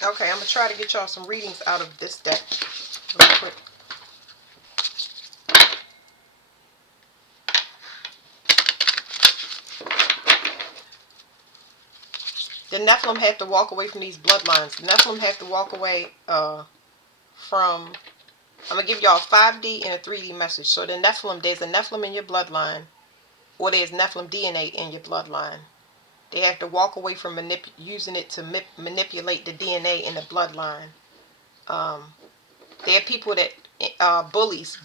Okay, I'm going to try to get y'all some readings out of this deck real quick. The Nephilim have to walk away from these bloodlines. The Nephilim have to walk away from... I'm going to give y'all a 5D and a 3D message. So the Nephilim, there's a Nephilim in your bloodline, or there's Nephilim DNA in your bloodline. They have to walk away from using it to manipulate the DNA in the bloodline. There are people that bullies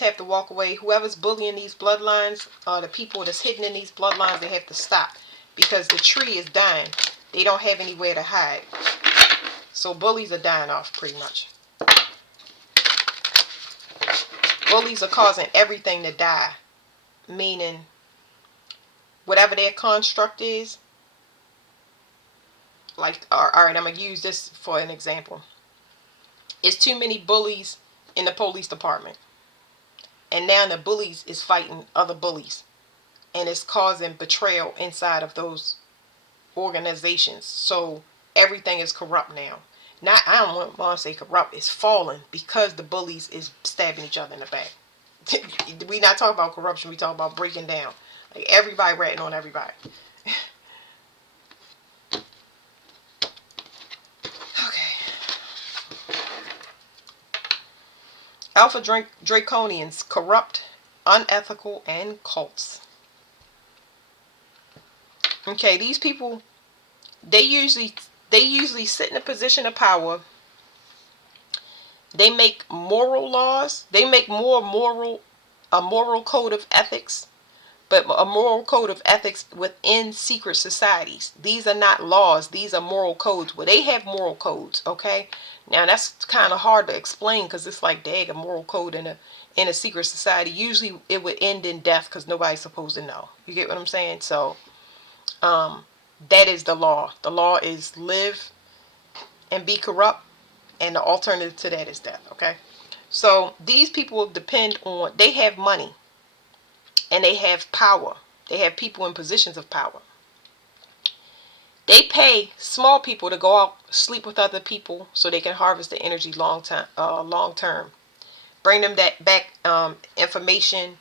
have to walk away. Whoever's bullying these bloodlines, the people that's hidden in these bloodlines, they have to stop, because the tree is dying. They don't have anywhere to hide. So bullies are dying off pretty much. Bullies are causing everything to die, meaning whatever their construct is. Like, all right, I'm gonna use this for an example. It's too many bullies in the police department, and now the bullies is fighting other bullies, and it's causing betrayal inside of those organizations. So everything is corrupt now. Not, I don't want to say corrupt, it's falling because the bullies is stabbing each other in the back. We not talking about corruption, we talking about breaking down. Like, everybody ratting on everybody. Okay. Alpha Draconians, corrupt, unethical, and cults. Okay, these people, they usually sit in a position of power. They make moral laws. They make a moral code of ethics, but a moral code of ethics within secret societies. These are not laws. These are moral codes. Well, they have moral codes. Okay, now that's kind of hard to explain, because it's like, dang, a moral code in a secret society. Usually, it would end in death, because nobody's supposed to know. You get what I'm saying? So, that is the law. The law is live and be corrupt, and the alternative to that is death. Okay, so these people depend on, they have money and they have power. They have people in positions of power. They pay small people to go out, sleep with other people, so they can harvest the energy long term. Bring them that back information,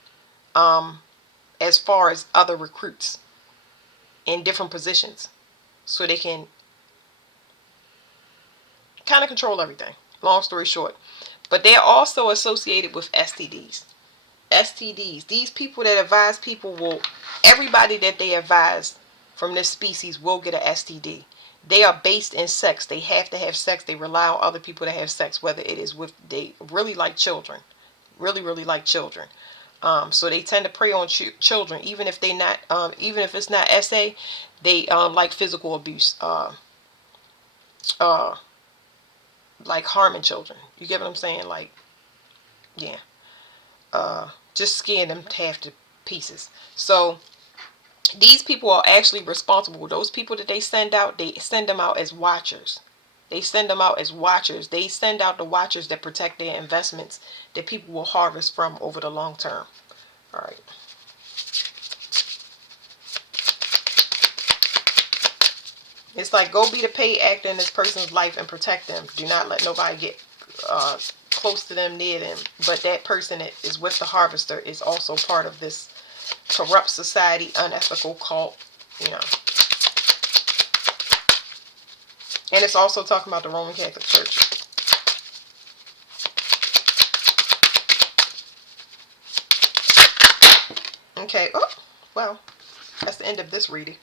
as far as other recruits in different positions, so they can kind of control everything. Long story short. But they're also associated with STDs. STDs. These people that advise people will, everybody that they advise from this species will get a STD. They are based in sex. They have to have sex. They rely on other people to have sex, whether it is with, they really like children. Really, really like children. So they tend to prey on children, even if they not, even if it's not SA, they like physical abuse, uh, like harming children. You get what I'm saying? Like, yeah, just scaring them half to pieces. So these people are actually responsible. Those people that they send out, they send them out as watchers. They send them out as watchers. They send out the watchers that protect their investments that people will harvest from over the long term. All right. It's like, go be the paid actor in this person's life and protect them. Do not let nobody get close to them, near them. But that person that is with the harvester is also part of this corrupt society, unethical cult, you know. And it's also talking about the Roman Catholic Church. Okay, oh, well, that's the end of this reading.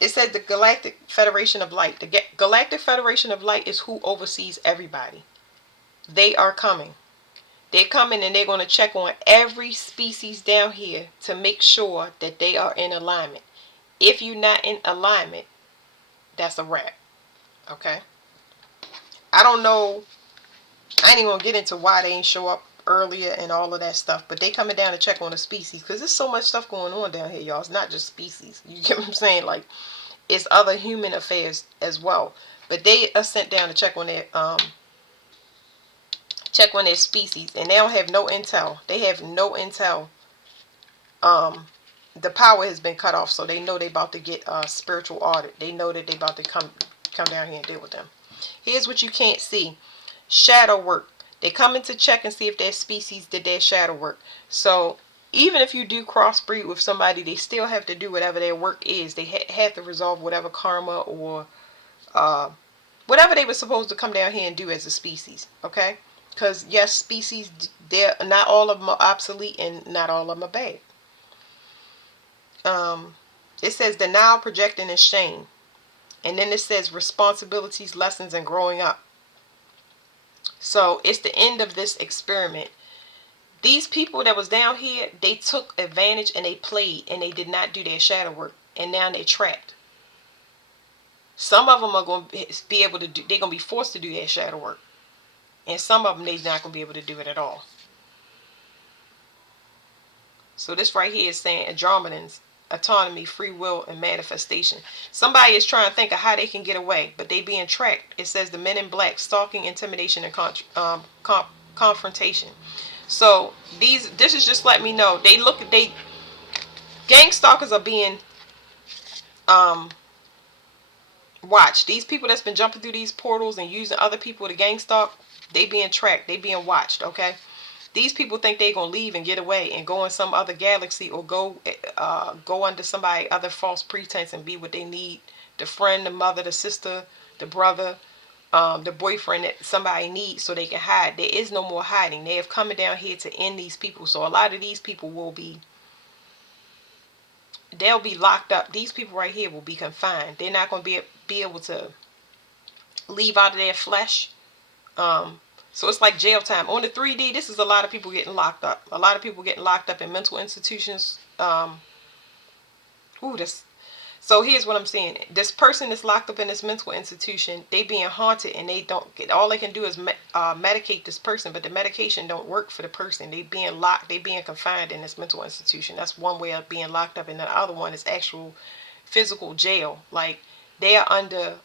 It said the Galactic Federation of Light. The Galactic Federation of Light is who oversees everybody. They are coming. They're coming, and they're going to check on every species down here to make sure that they are in alignment. If you're not in alignment, that's a wrap. Okay? I don't know. I ain't even going to get into why they ain't show up earlier and all of that stuff, but they coming down to check on the species, because there's so much stuff going on down here, y'all. It's not just species. You get what I'm saying? Like, it's other human affairs as well. But they are sent down to check on their species, and they don't have no intel. They have no intel. The power has been cut off, so they know they about to get a spiritual audit. They know that they about to come down here and deal with them. Here's what you can't see. Shadow work. They come in to check and see if their species did their shadow work. So even if you do crossbreed with somebody, they still have to do whatever their work is. They have to resolve whatever karma or uh, whatever they were supposed to come down here and do as a species. Okay? Because yes, species, they're not all of them are obsolete and not all of them are bad. It says denial, projecting, and shame. And then it says responsibilities, lessons, and growing up. So it's the end of this experiment. These people that was down here, they took advantage and they played and they did not do their shadow work. And now they're trapped. Some of them are going to be able to do, they're going to be forced to do their shadow work. And some of them, they're not going to be able to do it at all. So this right here is saying Andromedans, autonomy, free will, and manifestation. Somebody is trying to think of how they can get away, but they being tracked. It says the men in black, stalking, intimidation, and confrontation. So this is just letting me know gang stalkers are being watched. These people that's been jumping through these portals and using other people to gang stalk, they being tracked, they being watched. Okay. These people think they're going to leave and get away and go in some other galaxy or go under somebody other false pretense and be what they need. The friend, the mother, the sister, the brother, the boyfriend that somebody needs so they can hide. There is no more hiding. They have come down here to end these people. So a lot of these people they'll be locked up. These people right here will be confined. They're not going to be able to leave out of their flesh. So it's like jail time. On the 3D, this is a lot of people getting locked up. A lot of people getting locked up in mental institutions. So here's what I'm saying. This person is locked up in this mental institution. They being haunted and they don't get, all they can do is medicate this person, but the medication don't work for the person. They being locked, they being confined in this mental institution. That's one way of being locked up, and the other one is actual physical jail. Like they are under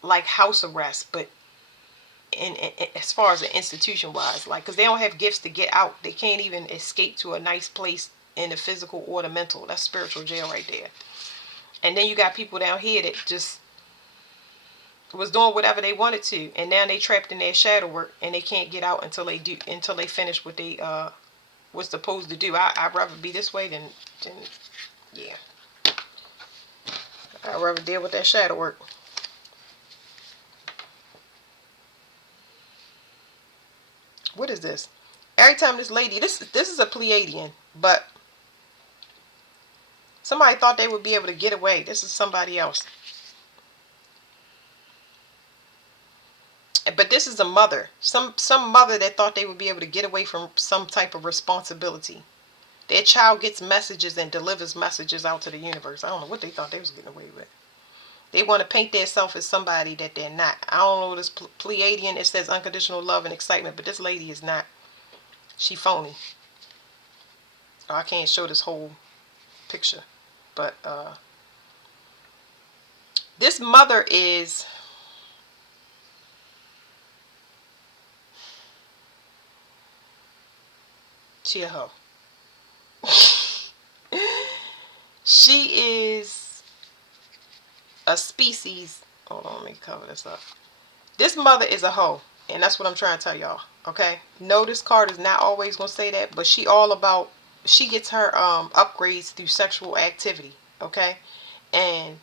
like house arrest, but in as far as the institution wise, like, because they don't have gifts to get out. They can't even escape to a nice place in the physical or the mental. That's spiritual jail right there. And then you got people down here that just was doing whatever they wanted to, and now they trapped in their shadow work and they can't get out until they finish what they was supposed to do. I'd rather be this way than yeah. I'd rather deal with that shadow work. What is this? Every time this lady, this is a Pleiadian, but somebody thought they would be able to get away. This is somebody else. But this is a mother. Some mother that thought they would be able to get away from some type of responsibility. Their child gets messages and delivers messages out to the universe. I don't know what they thought they was getting away with. They want to paint themselves as somebody that they're not. I don't know, this Pleiadian, it says unconditional love and excitement, but this lady is not. She phony. I can't show this whole picture. But this mother is... she a hoe. She is a species. Hold on, let me cover this up. This mother is a hoe, and that's what I'm trying to tell y'all. Okay, no, this card is not always gonna say that, but she all about, she gets her upgrades through sexual activity. Okay, and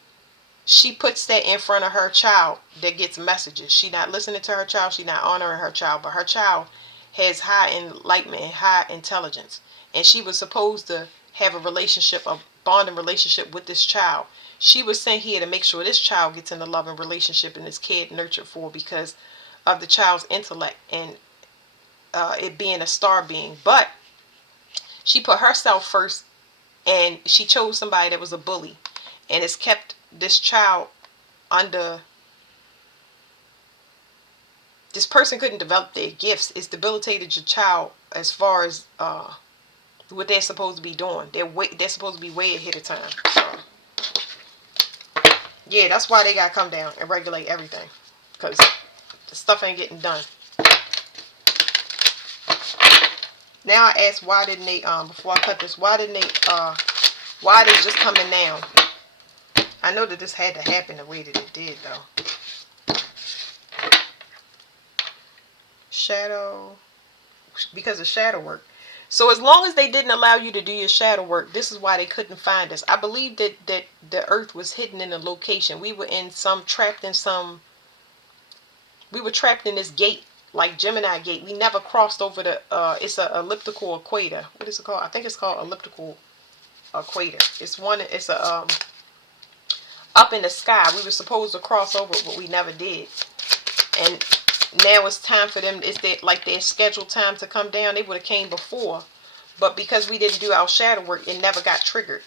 she puts that in front of her child that gets messages. She not listening to her child. She not honoring her child, but her child has high enlightenment and high intelligence, and she was supposed to have a relationship, a bonding relationship with this child. She was sent here to make sure this child gets in a loving relationship and this kid nurtured for, because of the child's intellect and it being a star being. But she put herself first, and she chose somebody that was a bully, and it's kept this child under... this person couldn't develop their gifts. It's debilitated your child as far as what they're supposed to be doing. They're supposed to be way ahead of time. So, yeah, that's why they gotta come down and regulate everything, because the stuff ain't getting done. Now I ask, why didn't they before I cut this, why didn't they why are they just coming down? I know that this had to happen the way that it did, though. shadow, because of shadow work. So as long as they didn't allow you to do your shadow work, this is why they couldn't find us. I believe that the earth was hidden in a location. We were trapped in this gate, like Gemini gate. We never crossed over the it's a elliptical equator. What is it called? I think it's called elliptical equator. It's a up in the sky. We were supposed to cross over, but we never did. And now it's time for them. It's their scheduled time to come down. They would have came before, but because we didn't do our shadow work, it never got triggered.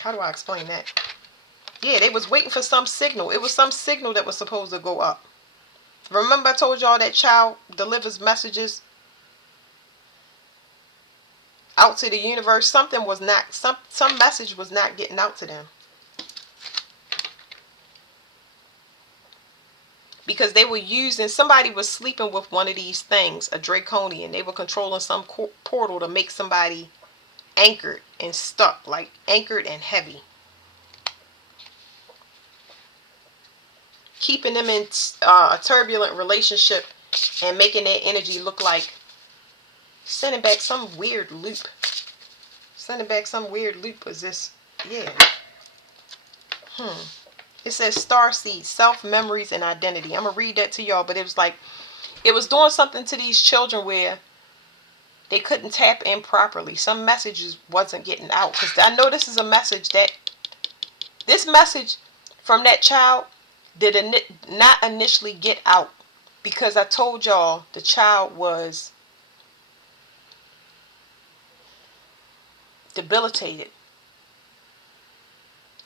How do I explain that? Yeah, they was waiting for some signal. It was some signal that was supposed to go up. Remember I told y'all that child delivers messages out to the universe? Something was not, some message was not getting out to them. Because they were using, somebody was sleeping with one of these things, a draconian. They were controlling some portal to make somebody anchored and stuck, like anchored and heavy. Keeping them in a turbulent relationship and making their energy look like sending back some weird loop. Sending back some weird loop. Is this? Yeah. It says star seeds, self, memories, and identity. I'm going to read that to y'all, but it was like, it was doing something to these children where they couldn't tap in properly. Some messages wasn't getting out. Because I know this is a message that, this message from that child did not initially get out. Because I told y'all the child was debilitated.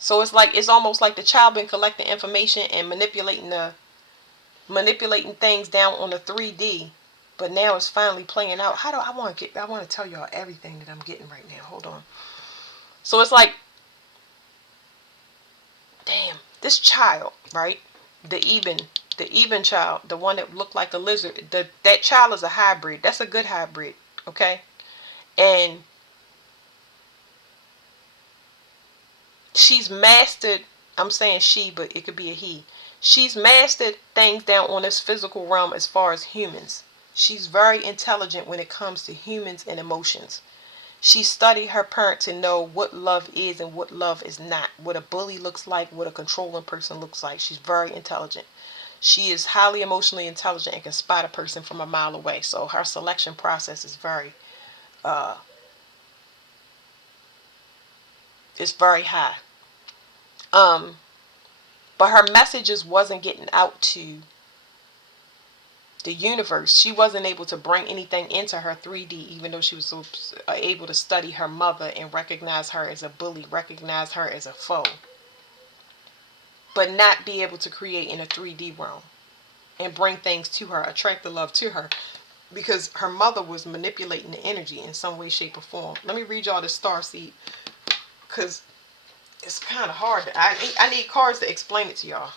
So it's almost like the child been collecting information and manipulating things down on the 3D, but now it's finally playing out. How do I want to tell y'all everything that I'm getting right now. Hold on. So it's like, damn, this child, right? The even child, the one that looked like a lizard. That child is a hybrid. That's a good hybrid, okay? And she's mastered, I'm saying she, but it could be a he. She's mastered things down on this physical realm as far as humans. She's very intelligent when it comes to humans and emotions. She studied her parent to know what love is and what love is not. What a bully looks like, what a controlling person looks like. She's very intelligent. She is highly emotionally intelligent and can spot a person from a mile away. So her selection process is very high. But her messages wasn't getting out to the universe. She wasn't able to bring anything into her 3D, even though she was so able to study her mother and recognize her as a bully, recognize her as a foe, but not be able to create in a 3D realm and bring things to her, attract the love to her, because her mother was manipulating the energy in some way, shape, or form. Let me read y'all the star seed, because it's kind of hard. I need cards to explain it to y'all.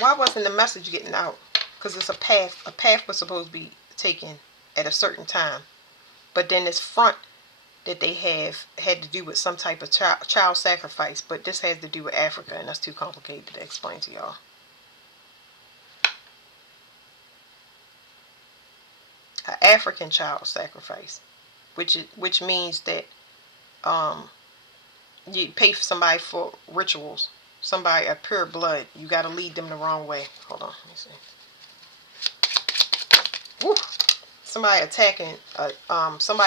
Why wasn't the message getting out? Because it's a path. A path was supposed to be taken at a certain time. But then this front that they have had to do with some type of child sacrifice. But this has to do with Africa, and that's too complicated to explain to y'all. An African child sacrifice, which means that you pay for somebody for rituals. Somebody of pure blood. You got to lead them the wrong way. Hold on, let me see. Woo. Somebody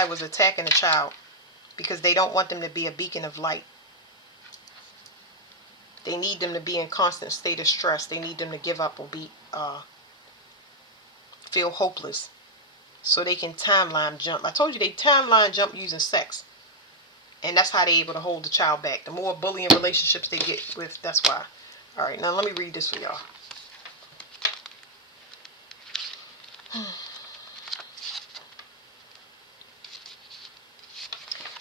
was attacking a child because they don't want them to be a beacon of light. They need them to be in constant state of stress. They need them to give up or feel hopeless, so they can timeline jump. I told you they timeline jump using sex, and that's how they're able to hold the child back. The more bullying relationships they get with, that's why. All right, now let me read this for y'all.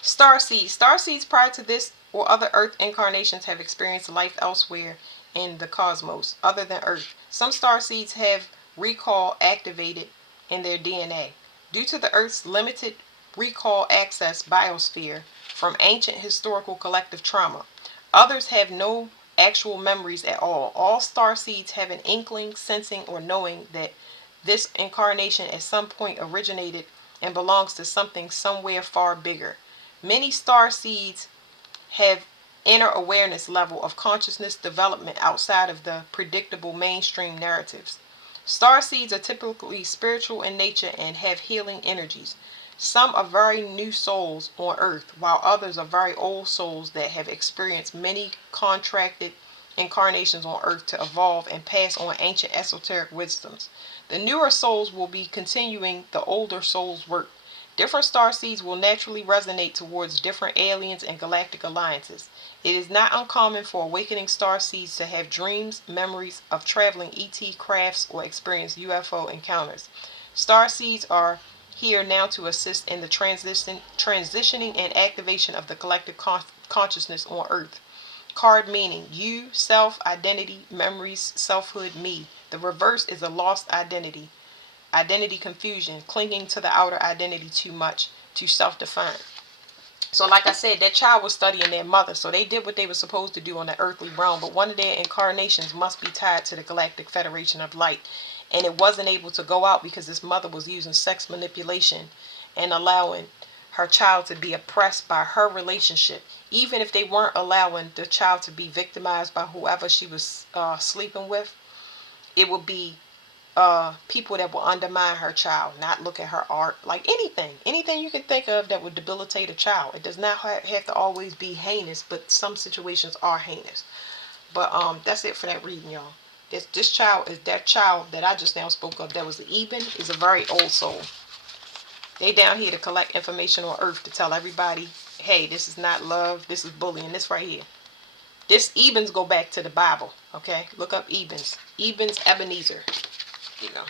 Starseeds. Starseeds prior to this or other Earth incarnations have experienced life elsewhere in the cosmos other than Earth. Some starseeds have recall activated in their DNA. Due to the Earth's limited recall access biosphere from ancient historical collective trauma, others have no actual memories at all. All starseeds have an inkling, sensing, or knowing that this incarnation at some point originated and belongs to something somewhere far bigger. Many starseeds have inner awareness level of consciousness development outside of the predictable mainstream narratives. Star seeds are typically spiritual in nature and have healing energies. Some are very new souls on earth, while others are very old souls that have experienced many contracted incarnations on earth to evolve and pass on ancient esoteric wisdoms. The newer souls will be continuing the older souls' work. Different star seeds will naturally resonate towards different aliens and galactic alliances. It is not uncommon for awakening star seeds to have dreams, memories of traveling ET crafts, or experience UFO encounters. Star seeds are here now to assist in the transitioning and activation of the collective consciousness on Earth. Card meaning: you, self, identity, memories, selfhood, me. The reverse is a lost identity. Identity confusion, clinging to the outer identity too much, too self-defined. So like I said, that child was studying their mother. So they did what they were supposed to do on the earthly realm. But one of their incarnations must be tied to the Galactic Federation of Light. And it wasn't able to go out because this mother was using sex manipulation and allowing her child to be oppressed by her relationship. Even if they weren't allowing the child to be victimized by whoever she was sleeping with, it would be people that will undermine her child, not look at her art, like anything you can think of that would debilitate a child. It does not have to always be heinous, but some situations are heinous. But that's it for that reading, y'all. This child is that child that I just now spoke of. That was the Eben, is a very old soul. They down here to collect information on Earth to tell everybody, hey, this is not love, this is bullying. This right here. This Ebens go back to the Bible. Okay, look up Ebens. Ebens Ebenezer. You know.